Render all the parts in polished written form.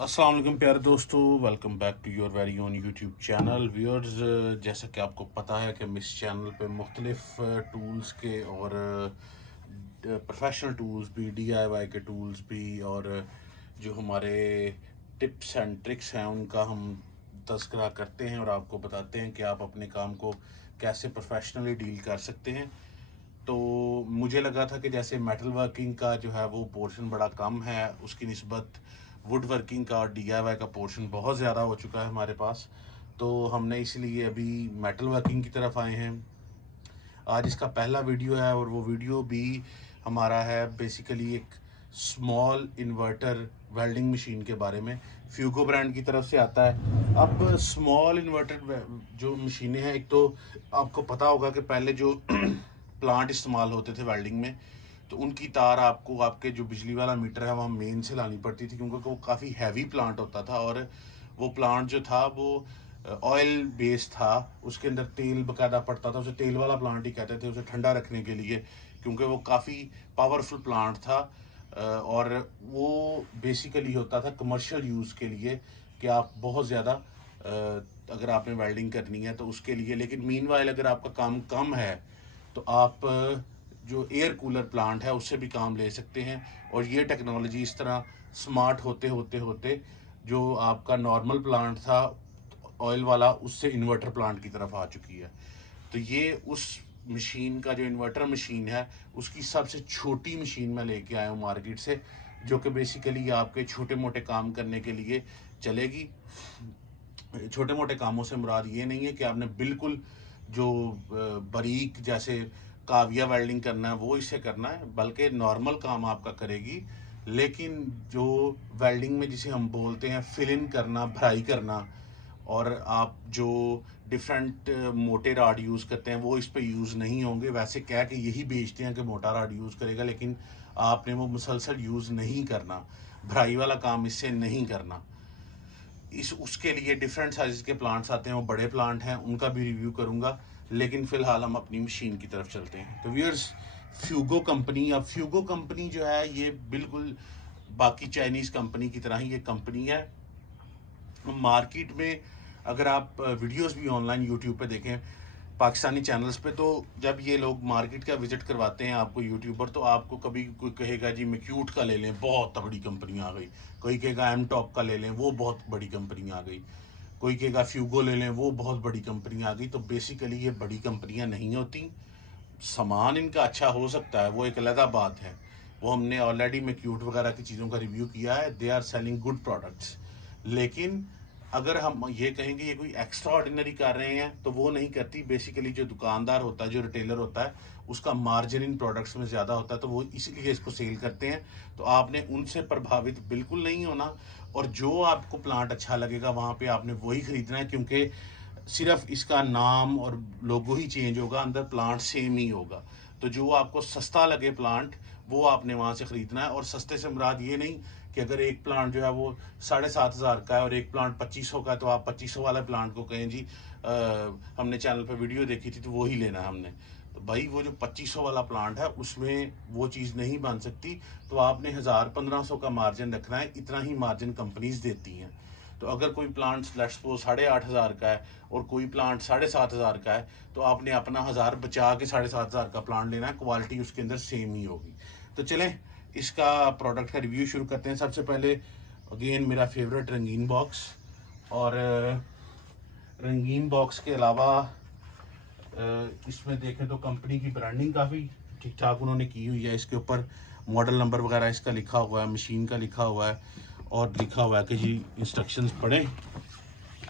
अस्सलाम वालेकुम प्यारे दोस्तों, welcome back to your very own YouTube channel viewers. जैसा कि आपको पता है कि हम इस चैनल पे मुख्तलिफ टूल्स के और प्रोफेशनल टूल्स भी, DIY के टूल्स भी और जो हमारे टिप्स एंड ट्रिक्स हैं उनका हम तज़किरा करते हैं और आपको बताते हैं कि आप अपने काम को कैसे प्रोफेशनली डील कर सकते हैं। तो मुझे लगा था कि जैसे मेटल वर्किंग का जो है वो पोर्शन बड़ा कम है, उसकी निस्बत वुड वर्किंग का और DIY का पोर्शन बहुत ज़्यादा हो चुका है हमारे पास। तो हमने इसलिए अभी मेटल वर्किंग की तरफ आए हैं। आज इसका पहला वीडियो है और वो वीडियो भी हमारा है बेसिकली एक स्मॉल इन्वर्टर वेल्डिंग मशीन के बारे में। फ्यूगो ब्रांड की तरफ से आता है। अब स्मॉल इन्वर्टर जो मशीनें हैं, एक तो आपको पता होगा कि पहले जो प्लांट इस्तेमाल होते थे वेल्डिंग में, तो उनकी तार आपको आपके जो बिजली वाला मीटर है वहाँ मेन से लानी पड़ती थी, क्योंकि वो काफ़ी हैवी प्लांट होता था और वो प्लांट जो था वो ऑयल बेस्ड था। उसके अंदर तेल बकायदा पड़ता था, उसे तेल वाला प्लांट ही कहते थे उसे ठंडा रखने के लिए, क्योंकि वो काफ़ी पावरफुल प्लांट था। और वो बेसिकली होता था कमर्शियल यूज़ के लिए, कि आप बहुत ज़्यादा अगर आपने वेल्डिंग करनी है तो उसके लिए। लेकिन मीनवाइल अगर आपका काम कम है तो आप जो एयर कूलर प्लांट है उससे भी काम ले सकते हैं। और ये टेक्नोलॉजी इस तरह स्मार्ट होते होते होते जो आपका नॉर्मल प्लांट था ऑयल वाला, उससे इन्वर्टर प्लांट की तरफ आ चुकी है। तो ये उस मशीन का जो इन्वर्टर मशीन है उसकी सबसे छोटी मशीन मैं लेके आया हूँ मार्केट से, जो कि बेसिकली आपके छोटे मोटे काम करने के लिए चलेगी। छोटे मोटे कामों से मुराद ये नहीं है कि आपने बिल्कुल जो बारीक जैसे काविया वेल्डिंग करना है वो इससे करना है, बल्कि नॉर्मल काम आपका करेगी। लेकिन जो वेल्डिंग में जिसे हम बोलते हैं फिल इन करना, भराई करना, और आप जो डिफरेंट मोटे राड यूज़ करते हैं वो इस पे यूज़ नहीं होंगे। वैसे कह के यही बेचते हैं कि मोटा राड यूज़ करेगा, लेकिन आपने वो मुसलसल यूज़ नहीं करना, भराई वाला काम इससे नहीं करना। इस उसके लिए डिफरेंट साइज के प्लांट्स आते हैं, वो बड़े प्लांट हैं, उनका भी रिव्यू करूंगा। लेकिन फिलहाल हम अपनी मशीन की तरफ चलते हैं। तो व्यूअर्स, फ्यूगो कंपनी, अब फ्यूगो कंपनी जो है ये बिल्कुल बाकी चाइनीज़ कंपनी की तरह ही ये कंपनी है। मार्केट में अगर आप वीडियोस भी ऑनलाइन यूट्यूब पे देखें पाकिस्तानी चैनल्स पे, तो जब ये लोग मार्केट का विजिट करवाते हैं आपको यूट्यूबर, तो आपको कभी कोई कहेगा जी मैक्यूट का ले लें, बहुत तगड़ी कंपनी आ गई। कोई कहेगा एम टॉप का ले लें, वो बहुत बड़ी कंपनी आ गई। कोई कहेगा फ्यूगो ले लें, वो बहुत बड़ी कंपनी आ गई। तो बेसिकली ये बड़ी कंपनियां नहीं होती। सामान इनका अच्छा हो सकता है, वो एक अलग बात है। वो हमने ऑलरेडी मैक्यूट वगैरह की चीज़ों का रिव्यू किया है, they are selling good products. लेकिन अगर हम ये कहेंगे ये कोई एक्स्ट्रा ऑर्डिनरी कर रहे हैं, तो वो नहीं करती। बेसिकली जो दुकानदार होता है, जो रिटेलर होता है, उसका मार्जिन इन प्रोडक्ट्स में ज़्यादा होता है, तो वो इसीलिए इसको सेल करते हैं। तो आपने उनसे प्रभावित बिल्कुल नहीं होना, और जो आपको प्लांट अच्छा लगेगा वहाँ पे आपने वही खरीदना है, क्योंकि सिर्फ इसका नाम और लोगो ही चेंज होगा, अंदर प्लांट सेम ही होगा। तो जो आपको सस्ता लगे प्लांट, वो आपने वहाँ से ख़रीदना है। और सस्ते से मुराद ये नहीं कि अगर एक प्लांट जो है वो 7,500 का है और एक प्लांट 2500 का है, तो आप 2500 वाले प्लांट को कहें जी हमने चैनल पर वीडियो देखी थी तो वो ही लेना है हमने। तो भाई वो जो 2500 वाला प्लांट है उसमें वो चीज़ नहीं बन सकती। तो आपने 1000-1500 का मार्जिन रखना है, इतना ही मार्जिन कंपनीज देती हैं। तो अगर कोई प्लांट लेट्स सपोज 8,500 का है और कोई प्लांट 7,500 का है, तो आपने अपना 1000 बचा के 7,500 का प्लांट लेना है, क्वालिटी उसके अंदर सेम ही होगी। तो चलें इसका प्रोडक्ट का रिव्यू शुरू करते हैं। सबसे पहले अगेन मेरा फेवरेट रंगीन बॉक्स, और रंगीन बॉक्स के अलावा इसमें देखें तो कंपनी की ब्रांडिंग काफ़ी ठीक ठाक उन्होंने की हुई है। इसके ऊपर मॉडल नंबर वगैरह इसका लिखा हुआ है, मशीन का लिखा हुआ है, और लिखा हुआ है कि जी इंस्ट्रक्शंस पढ़ें।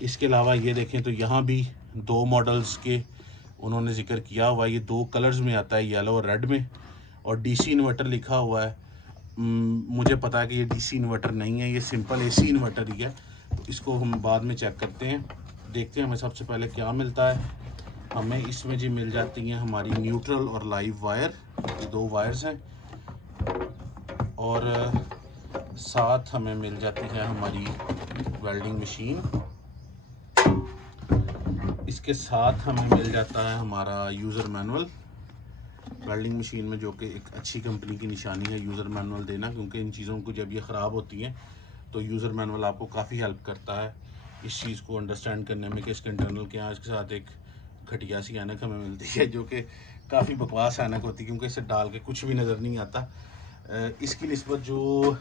इसके अलावा ये देखें तो यहाँ भी दो मॉडल्स के उन्होंने जिक्र किया हुआ है। ये दो कलर्स में आता है, येलो और रेड में, और डीसी इन्वर्टर लिखा हुआ है। मुझे पता है कि ये डीसी इन्वर्टर नहीं है, ये सिंपल एसी इन्वर्टर ही है। तो इसको हम बाद में चेक करते हैं, देखते हैं हमें सबसे पहले क्या मिलता है। हमें इसमें जी मिल जाती हैं हमारी न्यूट्रल और लाइव वायर, ये दो वायर्स हैं, और साथ हमें मिल जाती है हमारी वेल्डिंग मशीन। इसके साथ हमें मिल जाता है हमारा यूज़र मैनुअल वेल्डिंग मशीन में, जो कि एक अच्छी कंपनी की निशानी है यूज़र मैनुअल देना, क्योंकि इन चीज़ों को जब ये ख़राब होती हैं तो यूज़र मैनुअल आपको काफ़ी हेल्प करता है इस चीज़ को अंडरस्टैंड करने में कि इसके इंटरनल क्या है। इसके साथ एक घटिया सी ऐनक हमें मिलती है जो कि काफ़ी बकवास ऐनक होती है, क्योंकि इसे डाल के कुछ भी नज़र नहीं आता। इसकी निस्बत जो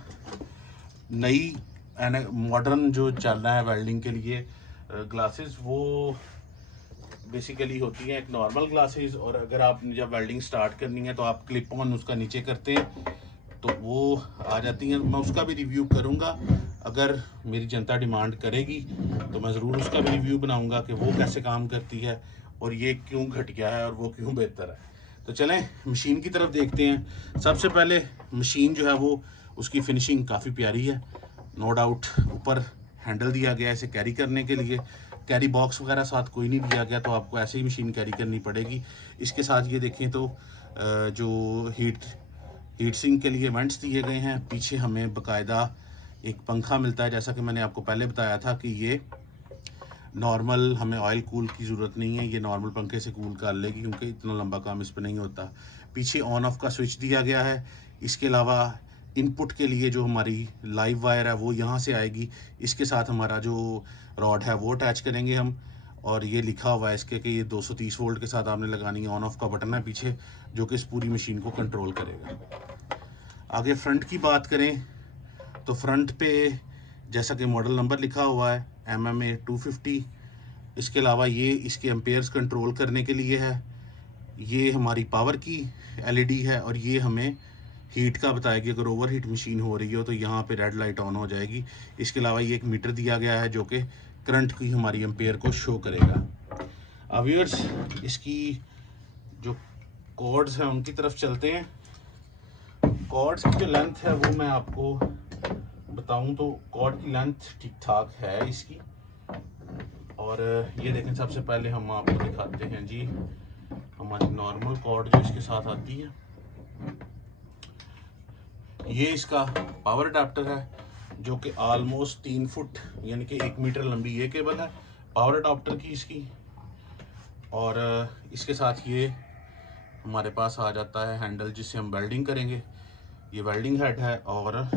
नई ऐनक मॉडर्न जो चल रहा है वेल्डिंग के लिए ग्लासेस, वो बेसिकली होती है एक नॉर्मल ग्लासेस, और अगर आप जब वेल्डिंग स्टार्ट करनी है तो आप क्लिप ऑन उसका नीचे करते हैं तो वो आ जाती हैं। मैं उसका भी रिव्यू करूँगा, अगर मेरी जनता डिमांड करेगी तो मैं ज़रूर उसका भी रिव्यू बनाऊँगा कि वो कैसे काम करती है और ये क्यों घटिया है और वो क्यों बेहतर है। तो चलें मशीन की तरफ देखते हैं। सबसे पहले मशीन जो है वो उसकी फिनिशिंग काफ़ी प्यारी है, नो डाउट। ऊपर हैंडल दिया गया है इसे कैरी करने के लिए, कैरी बॉक्स वगैरह साथ कोई नहीं दिया गया, तो आपको ऐसे ही मशीन कैरी करनी पड़ेगी। इसके साथ ये देखें तो जो हीट सिंक के लिए वेंट्स दिए गए हैं। पीछे हमें बाकायदा एक पंखा मिलता है, जैसा कि मैंने आपको पहले बताया था कि ये नॉर्मल हमें ऑयल कूल की ज़रूरत नहीं है, ये नॉर्मल पंखे से कूल कर लेगी क्योंकि इतना लंबा काम इस पर नहीं होता। पीछे ऑन ऑफ का स्विच दिया गया है। इसके अलावा इनपुट के लिए जो हमारी लाइव वायर है वो यहाँ से आएगी, इसके साथ हमारा जो रॉड है वो अटैच करेंगे हम, और ये लिखा हुआ है इसके कि ये 230 वोल्ट के साथ आपने लगानी है। ऑन ऑफ का बटन है पीछे जो कि इस पूरी मशीन को कंट्रोल करेगा। आगे फ्रंट की बात करें तो फ्रंट पे जैसा कि मॉडल नंबर लिखा हुआ है MMA 250। इसके अलावा ये इसके एम्पेयर्स कंट्रोल करने के लिए है। ये हमारी पावर की LED है और ये हमें हीट का बताएगी, अगर ओवर हीट मशीन हो रही हो तो यहाँ पे रेड लाइट ऑन हो जाएगी। इसके अलावा ये एक मीटर दिया गया है जो कि करंट की हमारी एम्पेयर को शो करेगा। अब व्यूअर्स इसकी जो कॉर्ड्स हैं उनकी तरफ चलते हैं। कॉर्ड्स की जो लेंथ है वो मैं आपको बताऊं तो कॉर्ड की लेंथ ठीक ठाक है इसकी। और ये देखें, सबसे पहले हम आपको दिखाते हैं जी हमारी नॉर्मल कॉर्ड जो इसके साथ आती है। ये इसका पावर अडाप्टर है जो कि ऑलमोस्ट 3 फुट यानी कि 1 मीटर लंबी ये केबल है पावर अडाप्टर की इसकी। और इसके साथ ये हमारे पास आ जाता है हैंडल जिससे हम वेल्डिंग करेंगे। ये वेल्डिंग हेड है, और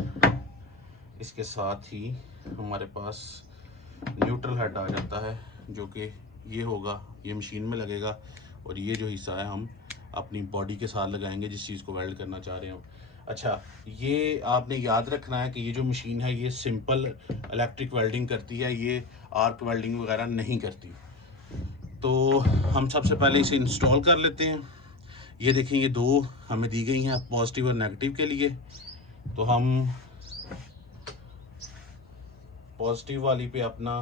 इसके साथ ही हमारे पास न्यूट्रल हेड आ जाता है जो कि ये होगा, ये मशीन में लगेगा, और ये जो हिस्सा है हम अपनी बॉडी के साथ लगाएंगे जिस चीज़ को वेल्ड करना चाह रहे हो। अच्छा, ये आपने याद रखना है कि ये जो मशीन है ये सिंपल इलेक्ट्रिक वेल्डिंग करती है, ये आर्क वेल्डिंग वगैरह नहीं करती। तो हम सबसे पहले इसे इंस्टॉल कर लेते हैं। ये देखें, ये दो हमें दी गई हैं पॉजिटिव और नेगेटिव के लिए। तो हम पॉजिटिव वाली पे अपना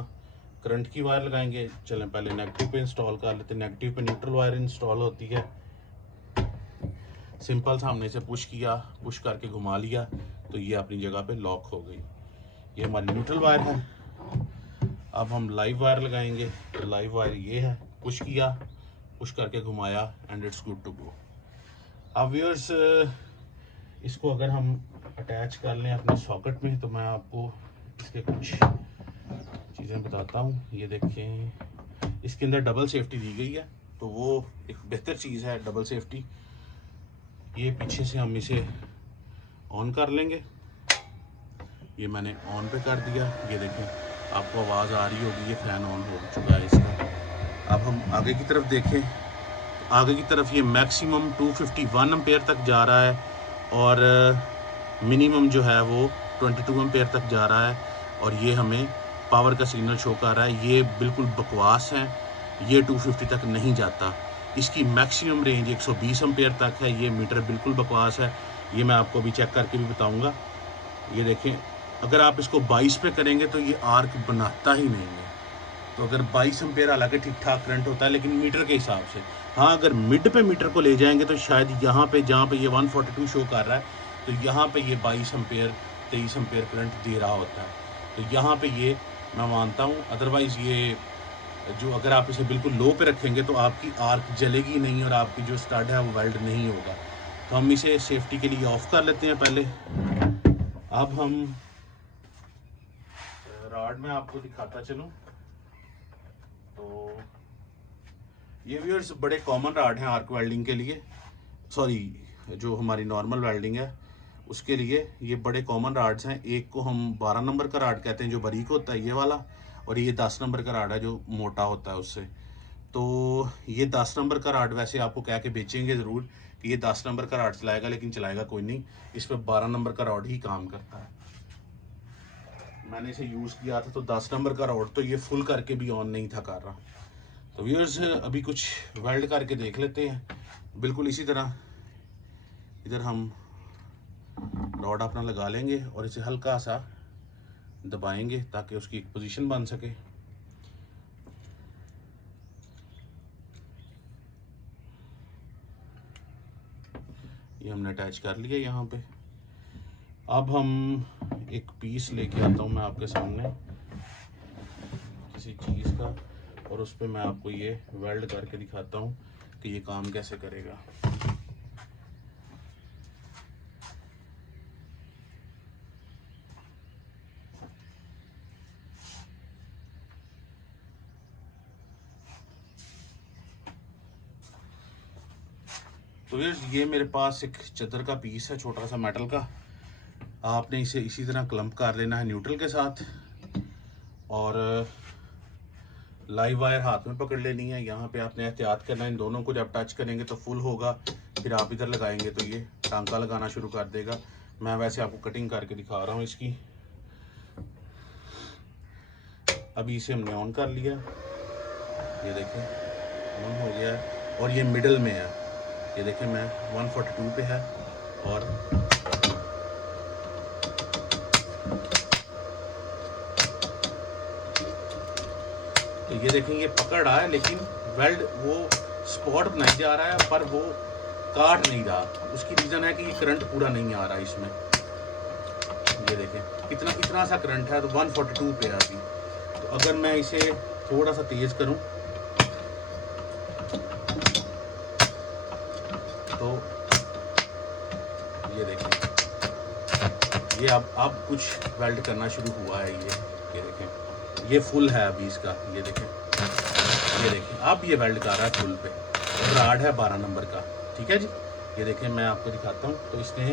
करंट की वायर लगाएंगे। चलें पहले नेगेटिव पे इंस्टॉल कर लेते हैं। नेगेटिव पे न्यूट्रल वायर इंस्टॉल होती है। सिंपल सा हमने इसे पुश किया, पुश करके घुमा लिया तो ये अपनी जगह पे लॉक हो गई। ये हमारी न्यूट्रल वायर है। अब हम लाइव वायर लगाएंगे। तो लाइव वायर ये है, पुश किया, पुश करके घुमाया and it's good to go. अब व्यूअर्स इसको अगर हम अटैच कर लें अपने सॉकेट में तो मैं आपको इसके कुछ चीज़ें बताता हूँ। ये देखें, इसके अंदर डबल सेफ्टी दी गई है, तो वो एक बेहतर चीज़ है डबल सेफ्टी। ये पीछे से हम इसे ऑन कर लेंगे। ये मैंने ऑन पे कर दिया। ये देखें, आपको आवाज़ आ रही होगी, ये फ़ैन ऑन हो चुका है इसका। अब हम आगे की तरफ देखें, आगे की तरफ ये मैक्सिमम 251 एम्पेयर तक जा रहा है और मिनिमम जो है वो 22 एम्पेयर तक जा रहा है, और ये हमें पावर का सिग्नल शो कर रहा है। ये बिल्कुल बकवास है, ये 250 तक नहीं जाता। इसकी मैक्सिमम रेंज 120 एम्पेयर तक है। ये मीटर बिल्कुल बकवास है, ये मैं आपको अभी चेक करके भी बताऊंगा। ये देखें, अगर आप इसको 22 पे करेंगे तो ये आर्क बनाता ही नहीं है। तो अगर 22 एम्पेयर हालांकि ठीक ठाक करंट होता है लेकिन मीटर के हिसाब से। हाँ, अगर मिड पे मीटर को ले जाएंगे तो शायद यहाँ पे जहाँ पे ये 142 शो कर रहा है तो यहाँ पे ये 22 एम्पेयर 23 एम्पेयर करंट दे रहा होता है। तो यहाँ पे ये मैं मानता हूँ। अदरवाइज़ ये जो अगर आप इसे बिल्कुल लो पे रखेंगे तो आपकी आर्क जलेगी नहीं और आपकी जो स्टड है वो वेल्ड नहीं होगा। तो हम इसे सेफ्टी के लिए ऑफ कर लेते हैं पहले। अब हम रॉड में आपको दिखाता चलूँ तो ये व्यूअर्स बड़े कॉमन रॉड हैं आर्क वेल्डिंग के लिए, सॉरी जो हमारी नॉर्मल वेल्डिंग है उसके लिए ये बड़े कॉमन राड्स हैं। एक को हम 12 नंबर का राड कहते हैं जो बारीक होता है ये वाला, और ये 10 नंबर का राड है जो मोटा होता है उससे। तो ये 10 नंबर का राड वैसे आपको कह के बेचेंगे ज़रूर कि ये 10 नंबर का राड चलाएगा, लेकिन चलाएगा कोई नहीं, इस पर 12 नंबर का राड ही काम करता है। मैंने इसे यूज़ किया था तो 10 नंबर का राड तो ये फुल करके भी ऑन नहीं था कर रहा। तो व्यूअर्स अभी कुछ वेल्ड करके देख लेते हैं। बिल्कुल इसी तरह इधर हम रॉड अपना लगा लेंगे और इसे हल्का सा दबाएंगे ताकि उसकी एक पोजीशन बन सके। ये हमने अटैच कर लिया यहाँ पे। अब हम एक पीस लेके आता हूँ मैं आपके सामने किसी चीज़ का, और उस पर मैं आपको ये वेल्ड करके दिखाता हूँ कि ये काम कैसे करेगा। तो ये मेरे पास एक चादर का पीस है छोटा सा मेटल का। आपने इसे इसी तरह क्लम्प कर लेना है न्यूट्रल के साथ, और लाइव वायर हाथ में पकड़ लेनी है। यहाँ पे आपने एहतियात करना है, इन दोनों को जब टच करेंगे तो फुल होगा, फिर आप इधर लगाएंगे तो ये टांका लगाना शुरू कर देगा। मैं वैसे आपको कटिंग करके दिखा रहा हूँ इसकी। अभी इसे हमने ऑन कर लिया, ये देखें ऑन हो गया है, और ये मिडल में है। ये देखें मैं 142 पे है, और तो ये देखें ये पकड़ रहा है, लेकिन वेल्ड वो स्पॉट बनाई जा रहा है पर वो काट नहीं रहा। उसकी रीज़न है कि ये करंट पूरा नहीं आ रहा इसमें। ये देखें इतना सा करंट है, तो 142 पे है अभी। तो अगर मैं इसे थोड़ा सा तेज़ करूं तो ये देखें ये अब कुछ वेल्ड करना शुरू हुआ है। ये देखें ये फुल है अभी इसका। ये देखें अब ये वेल्ड कर रहा है फुल पे। राड है 12 नंबर का, ठीक है जी। ये देखें मैं आपको दिखाता हूँ, तो इसने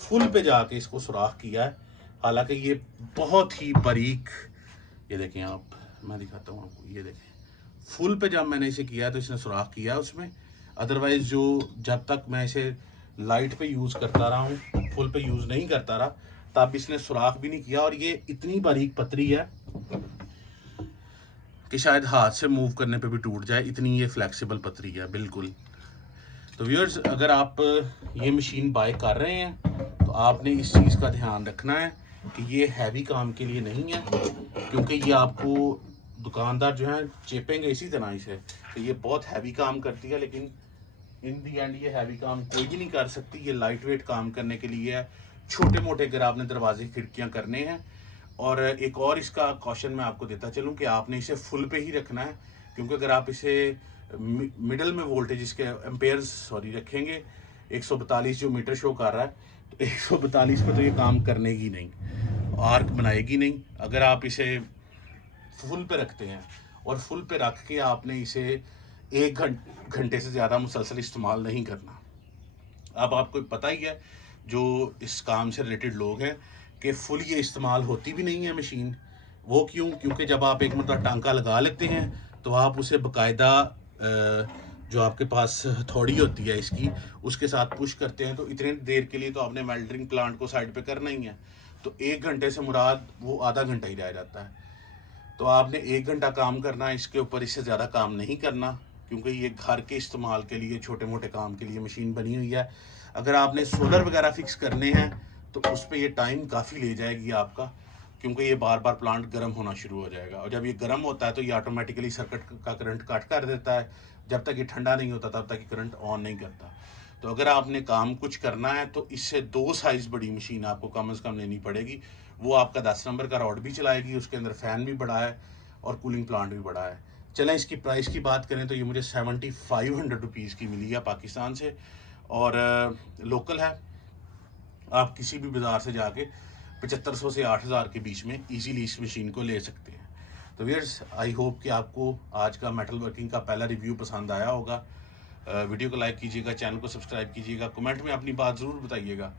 फुल पे जाके इसको सुराख किया है, हालांकि ये बहुत ही बारीक। ये देखें आप, मैं दिखाता हूँ आपको। ये देखें फुल पे जब मैंने इसे किया तो इसने सुराख किया उसमें। अदरवाइज जो जब तक मैं इसे लाइट पे यूज़ करता रहा हूँ, फुल पे यूज़ नहीं करता रहा, तब इसने सुराख भी नहीं किया। और ये इतनी बारीक पतरी है कि शायद हाथ से मूव करने पे भी टूट जाए, इतनी ये फ्लेक्सिबल पतरी है बिल्कुल। तो व्यूअर्स अगर आप ये मशीन बाय कर रहे हैं तो आपने इस चीज़ का ध्यान रखना है कि ये हैवी काम के लिए नहीं है, क्योंकि ये आपको दुकानदार जो है चेपेंगे इसी तरह इसे। तो ये बहुत हैवी काम करती है, लेकिन इन दी एंड ये हैवी काम कोई भी नहीं कर सकती। ये लाइट वेट काम करने के लिए है, छोटे मोटे अगर आपने दरवाजे खिड़कियाँ करने हैं। और एक और इसका क्वेश्चन मैं आपको देता चलूँ कि आपने इसे फुल पे ही रखना है, क्योंकि अगर आप इसे मिडल में वोल्टेज इसके एम्पेयर्स रखेंगे 142 जो मीटर शो कर रहा है, तो 142 पे तो ये काम करने ही नहीं, आर्क बनाएगी नहीं। अगर आप इसे फुल पे रखते हैं, और फुल पे रख के आपने इसे 1 घंटे से ज़्यादा मुसलसल इस्तेमाल नहीं करना। अब आपको पता ही है जो इस काम से रिलेटेड लोग हैं कि फुल ये इस्तेमाल होती भी नहीं है मशीन। वो क्यों? क्योंकि जब आप एक मतलब टांका लगा लेते हैं तो आप उसे बाकायदा जो आपके पास हथौड़ी होती है इसकी, उसके साथ पुश करते हैं। तो इतने देर के लिए तो आपने वेल्डरिंग प्लांट को साइड पे करना ही है, तो 1 घंटे से मुराद वो आधा घंटा ही रह जाता है। तो आपने 1 घंटा काम करना है इसके ऊपर, इससे ज़्यादा काम नहीं करना, क्योंकि ये घर के इस्तेमाल के लिए छोटे मोटे काम के लिए मशीन बनी हुई है। अगर आपने सोलर वगैरह फिक्स करने हैं तो उस पर ये टाइम काफ़ी ले जाएगी आपका, क्योंकि ये बार बार प्लांट गर्म होना शुरू हो जाएगा, और जब ये गर्म होता है तो ये ऑटोमेटिकली सर्किट का करंट कट कर देता है। जब तक ये ठंडा नहीं होता तब तक ये करंट ऑन नहीं करता। तो अगर आपने काम कुछ करना है तो इससे 2 साइज़ बड़ी मशीन आपको कम से कम लेनी पड़ेगी। वो आपका 10 नंबर का रॉड भी चलाएगी, उसके अंदर फ़ैन भी बड़ा है और कूलिंग प्लांट भी बड़ा है। चलें इसकी प्राइस की बात करें तो ये मुझे 7500 रुपीज़ की मिली है पाकिस्तान से, और लोकल है। आप किसी भी बाज़ार से जाके 7500 से 8000 के बीच में इजीली इस मशीन को ले सकते हैं। तो व्यूअर्स आई होप कि आपको आज का मेटल वर्किंग का पहला रिव्यू पसंद आया होगा। वीडियो को लाइक कीजिएगा, चैनल को सब्सक्राइब कीजिएगा, कमेंट में अपनी बात ज़रूर बताइएगा।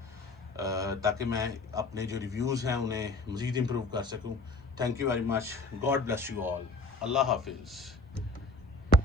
ताकि मैं अपने जो रिव्यूज़ हैं उन्हें मज़ीद इम्प्रूव कर सकूँ। Thank you very much. God bless you all. अल्लाह हाफिज़।